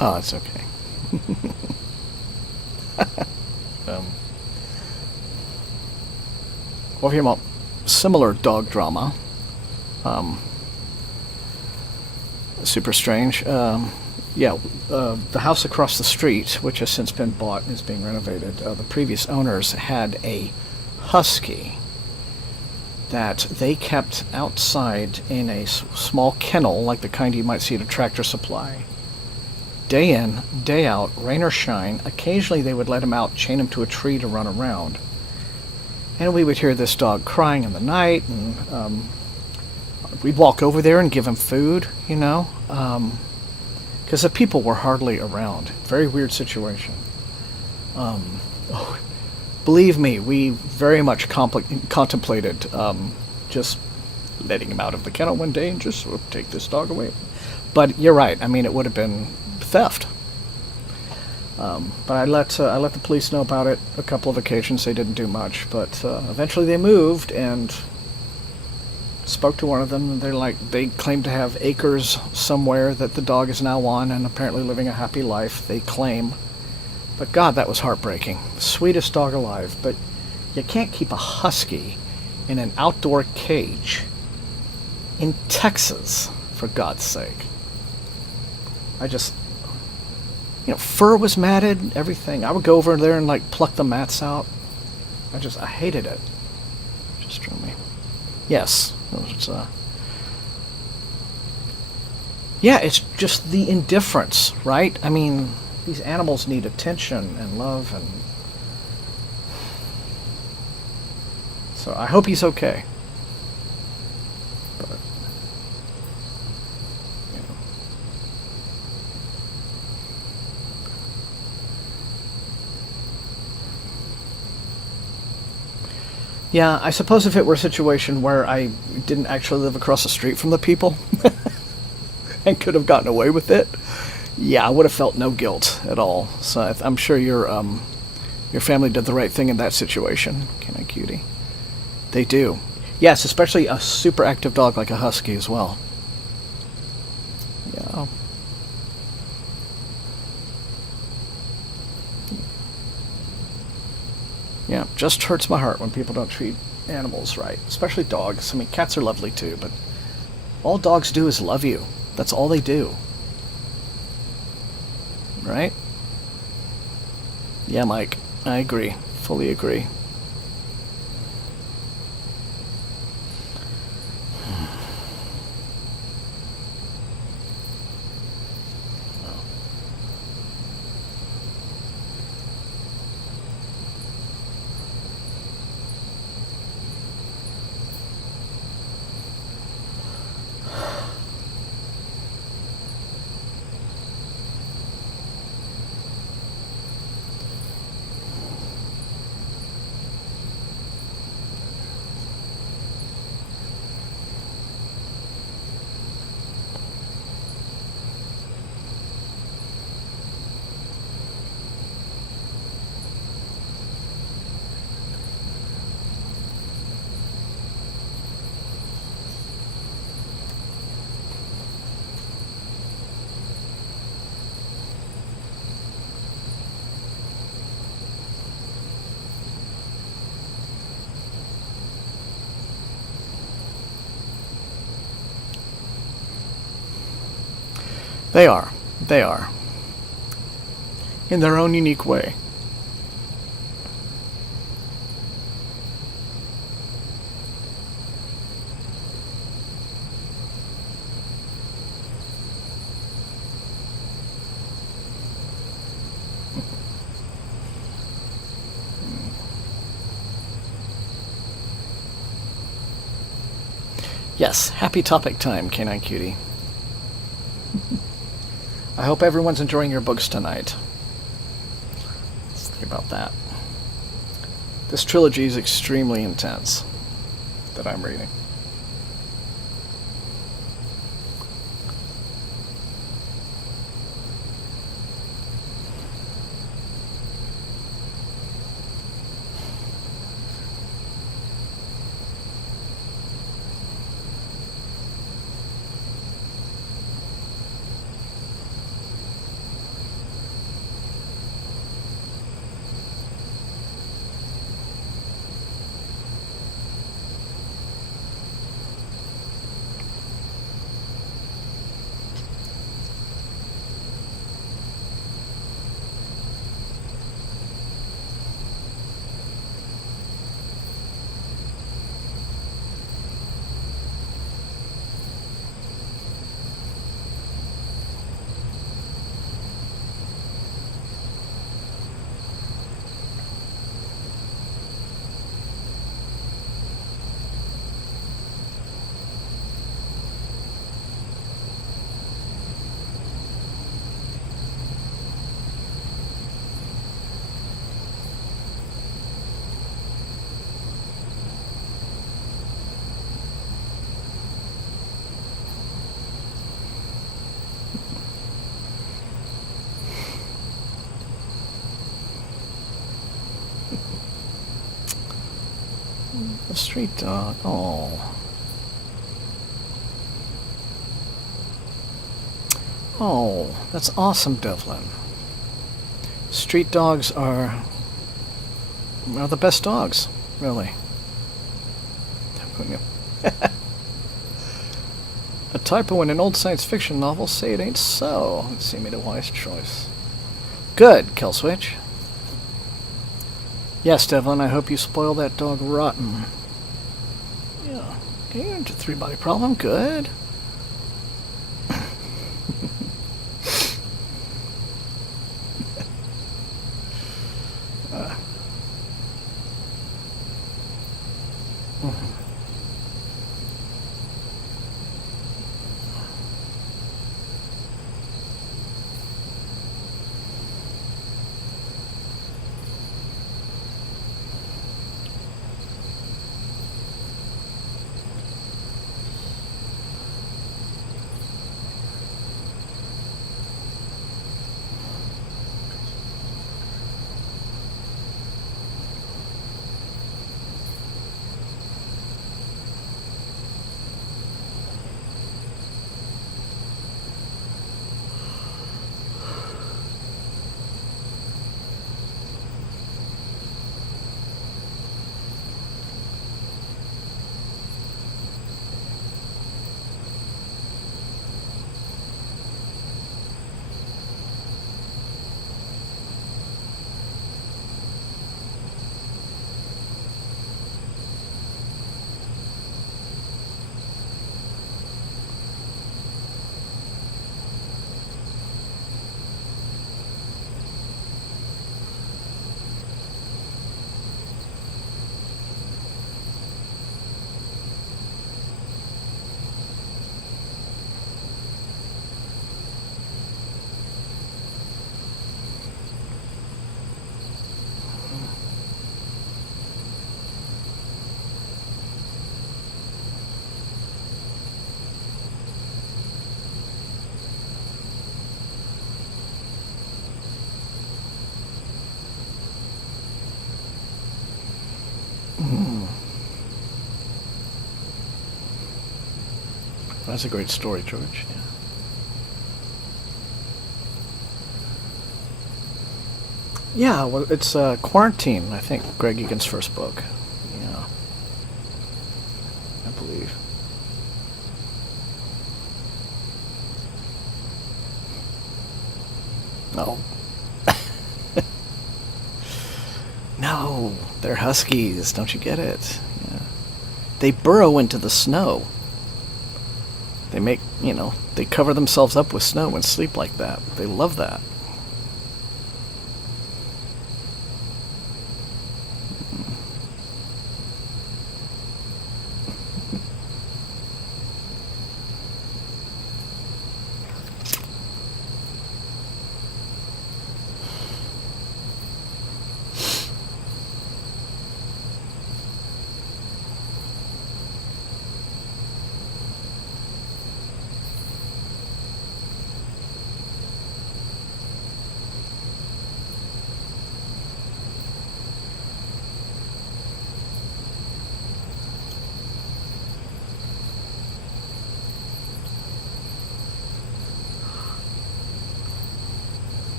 Oh, it's okay. Well, if you want similar dog drama, super strange. The house across the street, which has since been bought and is being renovated, the previous owners had a husky that they kept outside in a small kennel, like the kind you might see at a Tractor Supply. Day in, day out, rain or shine, occasionally they would let him out, chain him to a tree to run around. And we would hear this dog crying in the night, and we'd walk over there and give him food, because the people were hardly around. Very weird situation. Believe me, we very much contemplated just letting him out of the kennel one day and just sort of take this dog away. But you're right. I mean, it would have been theft. But I let the police know about it a couple of occasions. They didn't do much, but eventually they moved and spoke to one of them. And they claim to have acres somewhere that the dog is now on, and apparently living a happy life. They claim. But God, that was heartbreaking. Sweetest dog alive. But you can't keep a husky in an outdoor cage in Texas, for God's sake. Fur was matted, everything. I would go over there and pluck the mats out. I hated it. Just drew me. Yes. It's just the indifference, right? I mean, these animals need attention and love, and so I hope he's okay. But yeah, I suppose if it were a situation where I didn't actually live across the street from the people and could have gotten away with it, yeah, I would have felt no guilt at all. So I'm sure your family did the right thing in that situation. Can I, cutie? They do. Yes, especially a super active dog like a husky as well. Yeah. Yeah, just hurts my heart when people don't treat animals right, especially dogs. I mean, cats are lovely too, but all dogs do is love you. That's all they do. Right? Yeah, Mike, I agree. Fully agree. They are. They are. In their own unique way. Yes, happy topic time, Canine Cutie. I hope everyone's enjoying your books tonight. Let's think about that. This trilogy is extremely intense that I'm reading. A street dog. Oh. Oh, that's awesome, Devlin. Street dogs are the best dogs, really. A typo in an old science fiction novel. Say it ain't so. It seemed me a wise choice. Good, Killswitch. Yes, Devlin, I hope you spoil that dog rotten. Yeah. Okay, into 3-body problem. Good. That's a great story, George. Yeah, well, it's Quarantine, I think, Greg Egan's first book. Yeah. I believe. No. No, they're huskies. Don't you get it? Yeah. They burrow into the snow. They make, they cover themselves up with snow and sleep like that. They love that.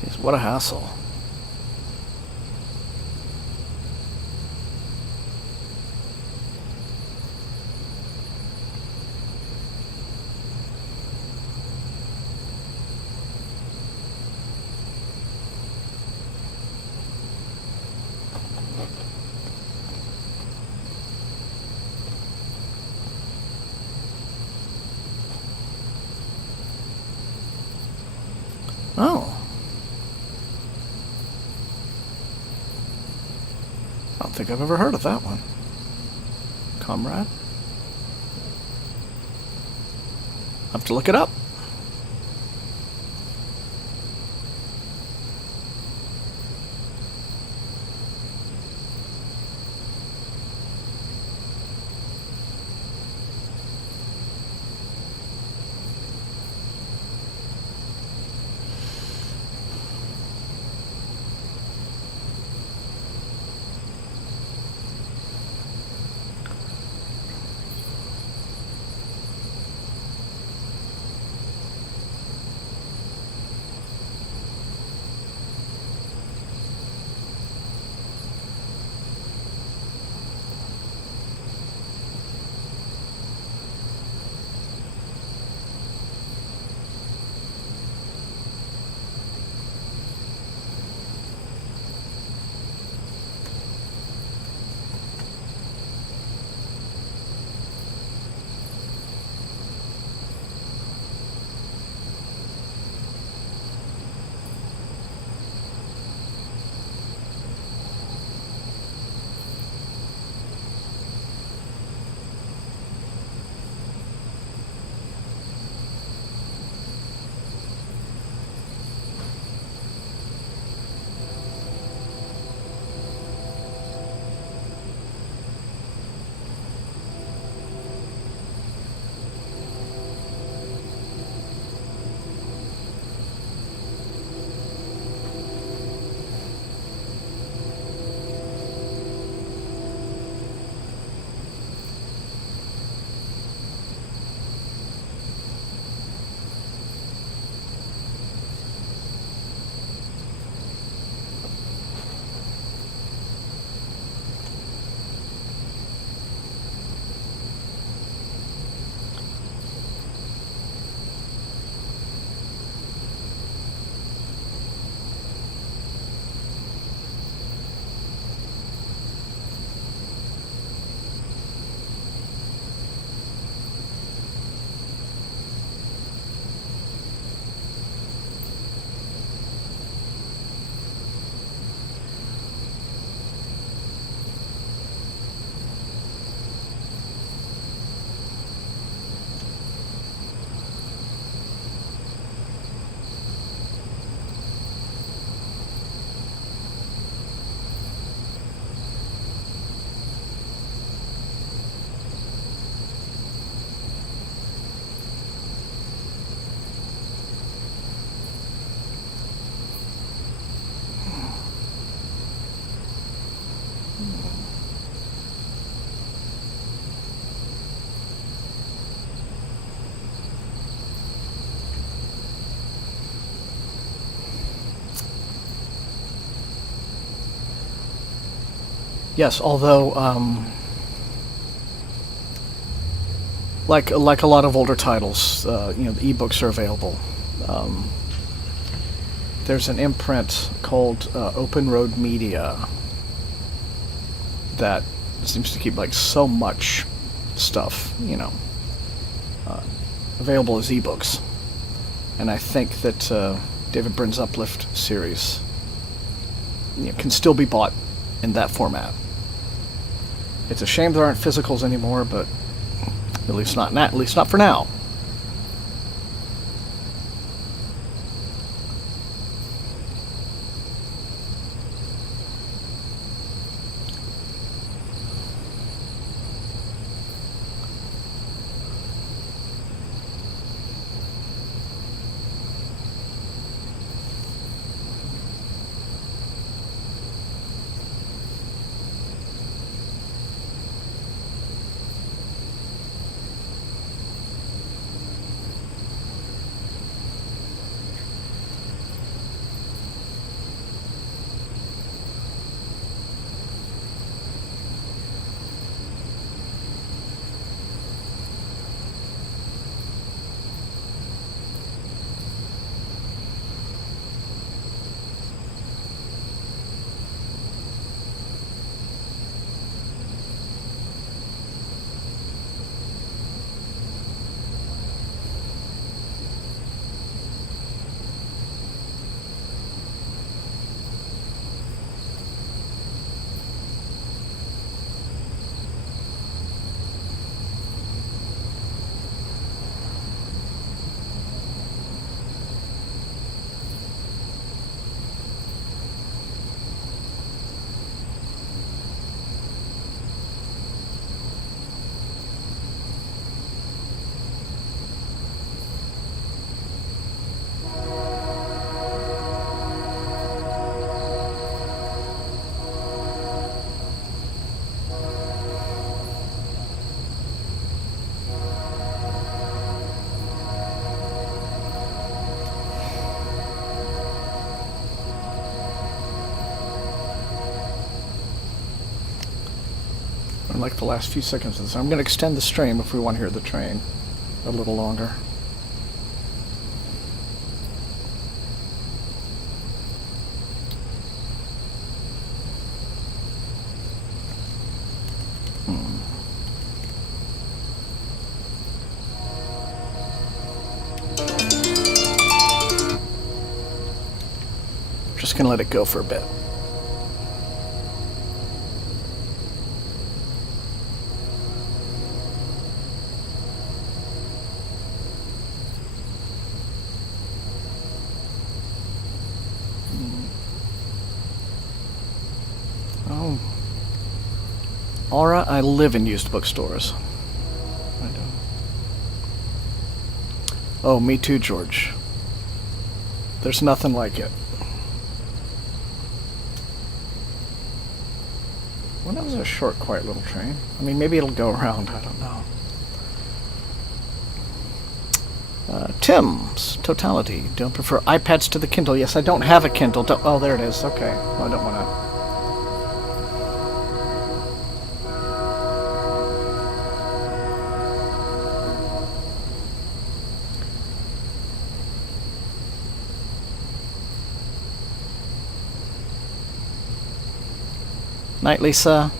Jeez, what a hassle. Oh. I don't think I've ever heard of that one. Comrade? I'll have to look it up. Yes, although, like a lot of older titles, the ebooks are available. There's an imprint called Open Road Media that seems to keep so much stuff, available as ebooks. And I think that David Byrne's Uplift series can still be bought in that format. It's a shame there aren't physicals anymore, but at least not for now. in like the last few seconds of this. I'm going to extend the stream if we want to hear the train a little longer. Just going to let it go for a bit. Oh. Aura, I live in used bookstores. I don't. Oh, me too, George. There's nothing like it. Well, that was a short, quiet little train. I mean, maybe it'll go around. I don't know. Tim's Totality. Don't prefer iPads to the Kindle. Yes, I don't have a Kindle. Oh, there it is. Okay. Well, I don't want to. Night, Lisa.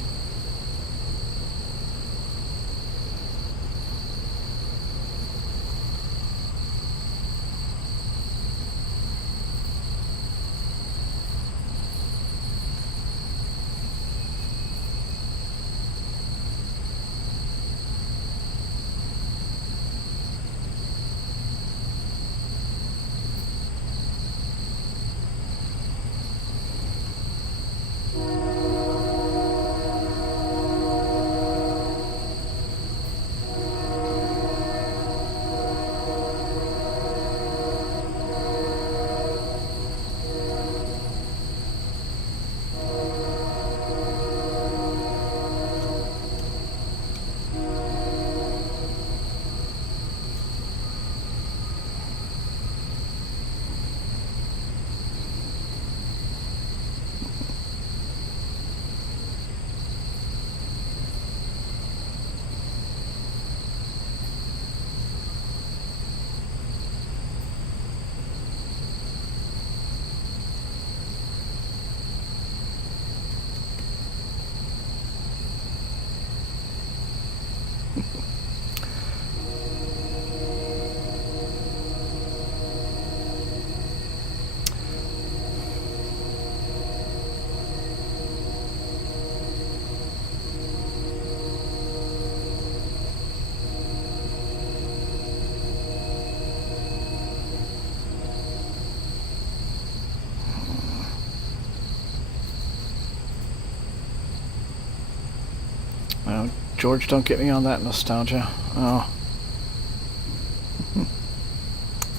Oh, George, don't get me on that nostalgia. Oh.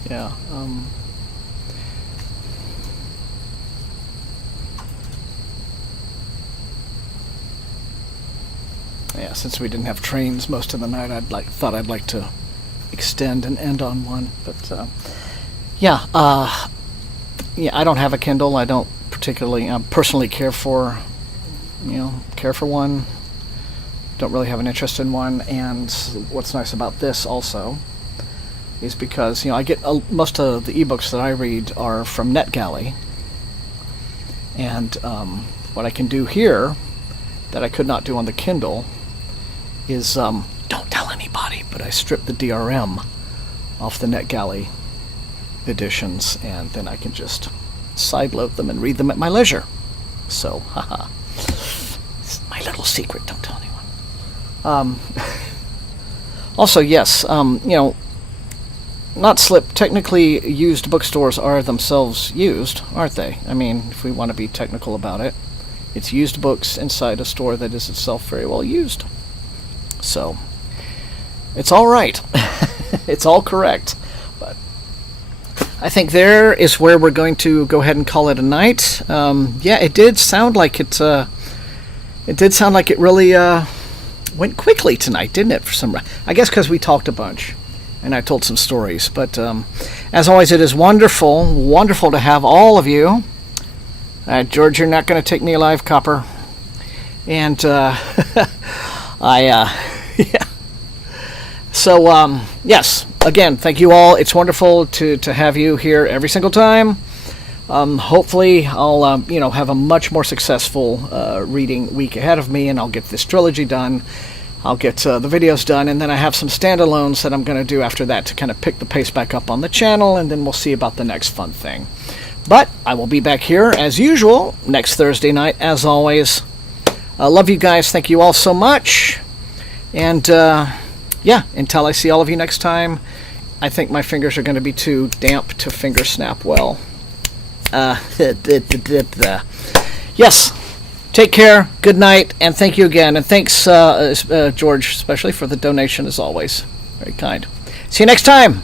Yeah. Yeah, since we didn't have trains most of the night, thought I'd like to extend and end on one. But yeah, I don't have a Kindle. I don't particularly personally care for one. Don't really have an interest in one. And what's nice about this also is because I get most of the ebooks that I read are from NetGalley, and what I can do here that I could not do on the Kindle is don't tell anybody, but I strip the DRM off the NetGalley editions, and then I can just sideload them and read them at my leisure. So, haha, it's my little secret. Don't tell anyone. Also, yes, not slip. Technically, used bookstores are themselves used, aren't they? I mean, if we want to be technical about it, it's used books inside a store that is itself very well used. So, it's all right. It's all correct. But I think there is where we're going to go ahead and call it a night. Yeah, it did sound like it. It did sound like it really went quickly tonight, didn't it? I guess because we talked a bunch and I told some stories. But as always, it is wonderful to have all of you. George, you're not going to take me alive, Copper. And Yeah. So, yes, again, thank you all. It's wonderful to have you here every single time. Hopefully, I'll have a much more successful reading week ahead of me, and I'll get this trilogy done. I'll get the videos done, and then I have some standalones that I'm going to do after that to kind of pick the pace back up on the channel, and then we'll see about the next fun thing. But I will be back here, as usual, next Thursday night, as always. I love you guys. Thank you all so much. And, yeah, until I see all of you next time, I think my fingers are going to be too damp to finger snap well. Yes. Take care, good night, and thank you again. And thanks, George, especially for the donation, as always. Very kind. See you next time.